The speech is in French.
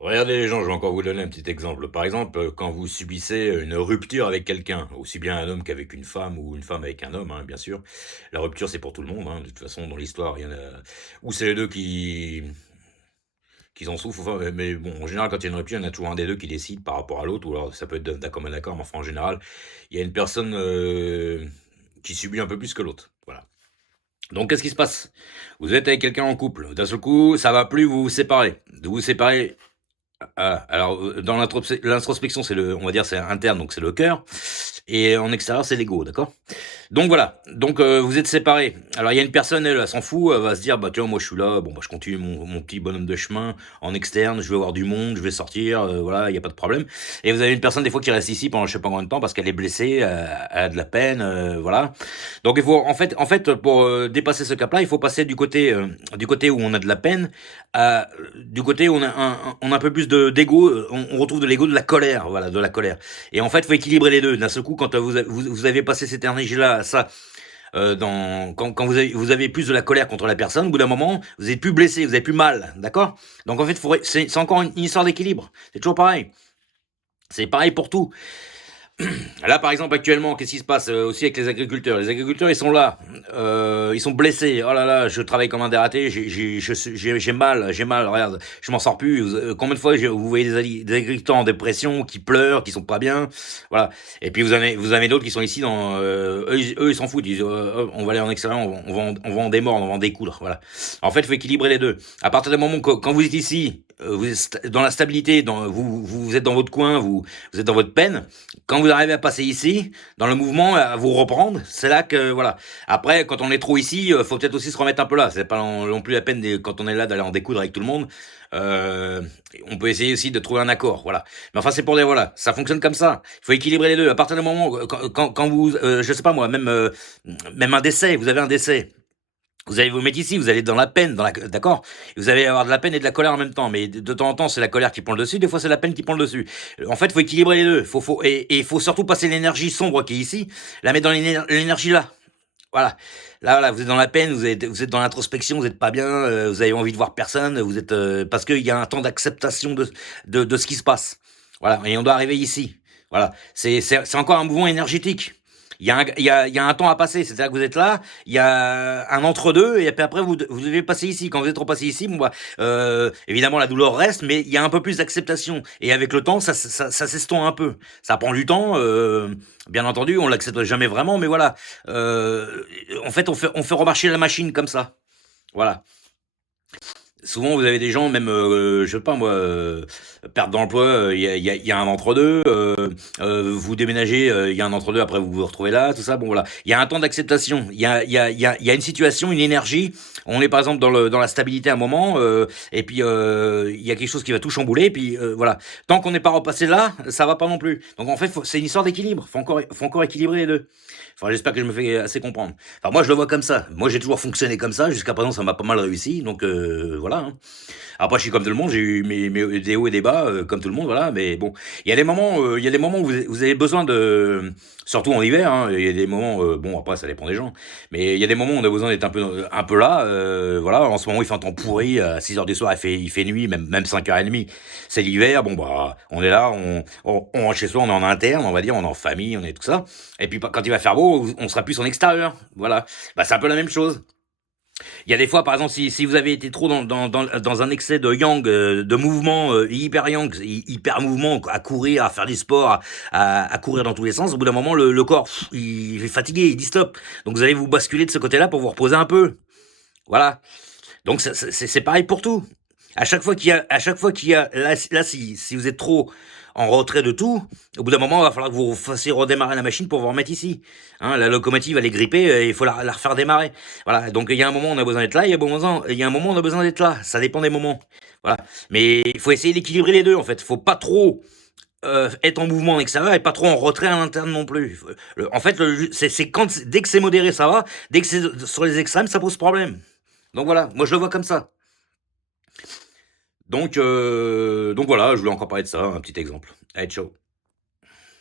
Regardez les gens, je vais encore vous donner un petit exemple. Par exemple, quand vous subissez une rupture avec quelqu'un, aussi bien un homme qu'avec une femme ou une femme avec un homme, hein, bien sûr. La rupture, c'est pour tout le monde, hein. De toute façon, dans l'histoire, il y en a ou c'est les 2 qui en souffrent, enfin, mais bon, en général, quand il y a une rupture, il y en a toujours un des 2 qui décide par rapport à l'autre, ou alors ça peut être d'un commun accord, mais enfin, en général, il y a une personne, qui subit un peu plus que l'autre. Voilà. Donc qu'est-ce qui se passe? Vous êtes avec quelqu'un en couple, d'un seul coup, ça va plus, vous vous séparez. Vous vous séparez. Ah, alors, dans l'introspection, c'est on va dire, c'est interne, donc c'est le cœur, et en extérieur, c'est l'ego, d'accord? Donc voilà, donc vous êtes séparés. Alors il y a une personne, elle s'en fout, elle va se dire: «Bah, tiens, moi je suis là, bon, bah, je continue mon petit bonhomme de chemin en externe, je vais voir du monde, je vais sortir, voilà, il y a pas de problème». Et vous avez une personne des fois qui reste ici pendant je sais pas combien de temps parce qu'elle est blessée, elle a de la peine, voilà. Donc il faut en fait pour, dépasser ce cap-là, il faut passer du côté où on a de la peine à du côté où on a un peu plus de d'ego, on retrouve de l'ego, de la colère, voilà, de la colère. Et en fait, il faut équilibrer les 2. D'un seul coup, quand, vous avez passé cette énergie-là, ça, quand vous avez plus de la colère contre la personne, au bout d'un moment, vous êtes plus blessé, vous avez plus mal, d'accord? Donc en fait, c'est encore une histoire d'équilibre. C'est toujours pareil. C'est pareil pour tout. Là, par exemple, actuellement, qu'est-ce qui se passe aussi avec les agriculteurs? Les agriculteurs, ils sont là, ils sont blessés. Oh là là, je travaille comme un dératé, j'ai mal, regarde, je m'en sors plus. Combien de fois vous voyez des agriculteurs en dépression qui pleurent, qui sont pas bien, voilà. Et puis vous avez d'autres qui sont ici eux, ils s'en foutent. Ils disent, on va aller en extérieur, on va en démordre, on va en découdre, voilà. En fait, il faut équilibrer les deux. À partir du moment quand vous êtes ici, vous êtes dans la stabilité, vous êtes dans votre coin, vous êtes dans votre peine. Quand vous arrivez à passer ici, dans le mouvement, à vous reprendre, c'est là que voilà. Après, quand on est trop ici, faut peut-être aussi se remettre un peu là. C'est pas non plus la peine quand on est là d'aller en découdre avec tout le monde. Euh, on peut essayer aussi de trouver un accord, voilà. Mais enfin, c'est pour dire voilà, ça fonctionne comme ça. Il faut équilibrer les deux. À partir du moment quand vous, je sais pas moi, même un décès, vous avez un décès. Vous allez vous mettre ici, vous allez être dans la peine, d'accord? Vous allez avoir de la peine et de la colère en même temps, mais de temps en temps, c'est la colère qui prend le dessus, des fois, c'est la peine qui prend le dessus. En fait, il faut équilibrer les deux. Et il faut surtout passer l'énergie sombre qui est ici, la mettre dans l'énergie là. Voilà. Là, voilà, vous êtes dans la peine, vous êtes dans l'introspection, vous êtes pas bien, vous avez envie de voir personne, vous êtes, parce qu'il y a un temps d'acceptation de ce qui se passe. Voilà. Et on doit arriver ici. Voilà. C'est encore un mouvement énergétique. Il y a un temps à passer, c'est-à-dire que vous êtes là, il y a un entre-deux, et puis après vous devez passer ici. Quand vous êtes repassé ici, bon bah, évidemment la douleur reste, mais il y a un peu plus d'acceptation. Et avec le temps, ça s'estompe un peu. Ça prend du temps, bien entendu, on l'accepte jamais vraiment, mais voilà. En fait, on fait remarcher la machine comme ça. Voilà. Souvent, vous avez des gens, même, je sais pas moi, perte d'emploi, il y a un entre-deux, vous déménagez, il y a un entre-deux, après vous vous retrouvez là, tout ça, bon voilà. Il y a un temps d'acceptation, il y a une situation, une énergie. On est par exemple dans la stabilité à un moment, et puis il y a quelque chose qui va tout chambouler, et puis voilà. Tant qu'on n'est pas repassé là, ça va pas non plus. Donc en fait, c'est une histoire d'équilibre. Faut encore équilibrer les deux. Enfin, j'espère que je me fais assez comprendre. Enfin, moi, je le vois comme ça. Moi, j'ai toujours fonctionné comme ça. Jusqu'à présent, ça m'a pas mal réussi. Donc, voilà, hein. Après, je suis comme tout le monde. J'ai eu des hauts et des bas, comme tout le monde. Voilà. Mais bon, il y a des moments où vous avez besoin de. Surtout en hiver, hein, il y a des moments. Bon, après, ça dépend des gens. Mais il y a des moments où on a besoin d'être un peu là. Voilà. En ce moment, il fait un temps pourri. À 6 heures du soir, il fait nuit, même 5h30. C'est l'hiver. Bon, bah, on est là. On rentre chez soi. On est en interne, on va dire. On est en famille. On est tout ça. Et puis quand il va faire beau, on sera plus en extérieur. Voilà. Bah, c'est un peu la même chose. Il y a des fois, par exemple, si vous avez été trop dans un excès de yang, de mouvement, hyper yang, hyper mouvement, à courir, à faire du sport, à courir dans tous les sens, au bout d'un moment, le corps, il est fatigué, il dit stop. Donc vous allez vous basculer de ce côté-là pour vous reposer un peu. Voilà. Donc c'est pareil pour tout. À chaque fois qu'il y a, là, si vous êtes trop en retrait de tout, au bout d'un moment, il va falloir que vous fassiez redémarrer la machine pour vous remettre ici. Hein, la locomotive, elle est grippée, il faut la refaire démarrer. Voilà. Donc il y a un moment, on a besoin d'être là, il y a un moment, on a besoin d'être là. Ça dépend des moments. Voilà. Mais il faut essayer d'équilibrer les deux, en fait. Il faut pas trop être en mouvement en extérieur et pas trop en retrait à l'interne non plus. En fait, dès que c'est modéré, ça va. Dès que c'est sur les extrêmes, ça pose problème. Donc voilà, moi je le vois comme ça. Donc voilà, je voulais encore parler de ça, un petit exemple. Allez, ciao.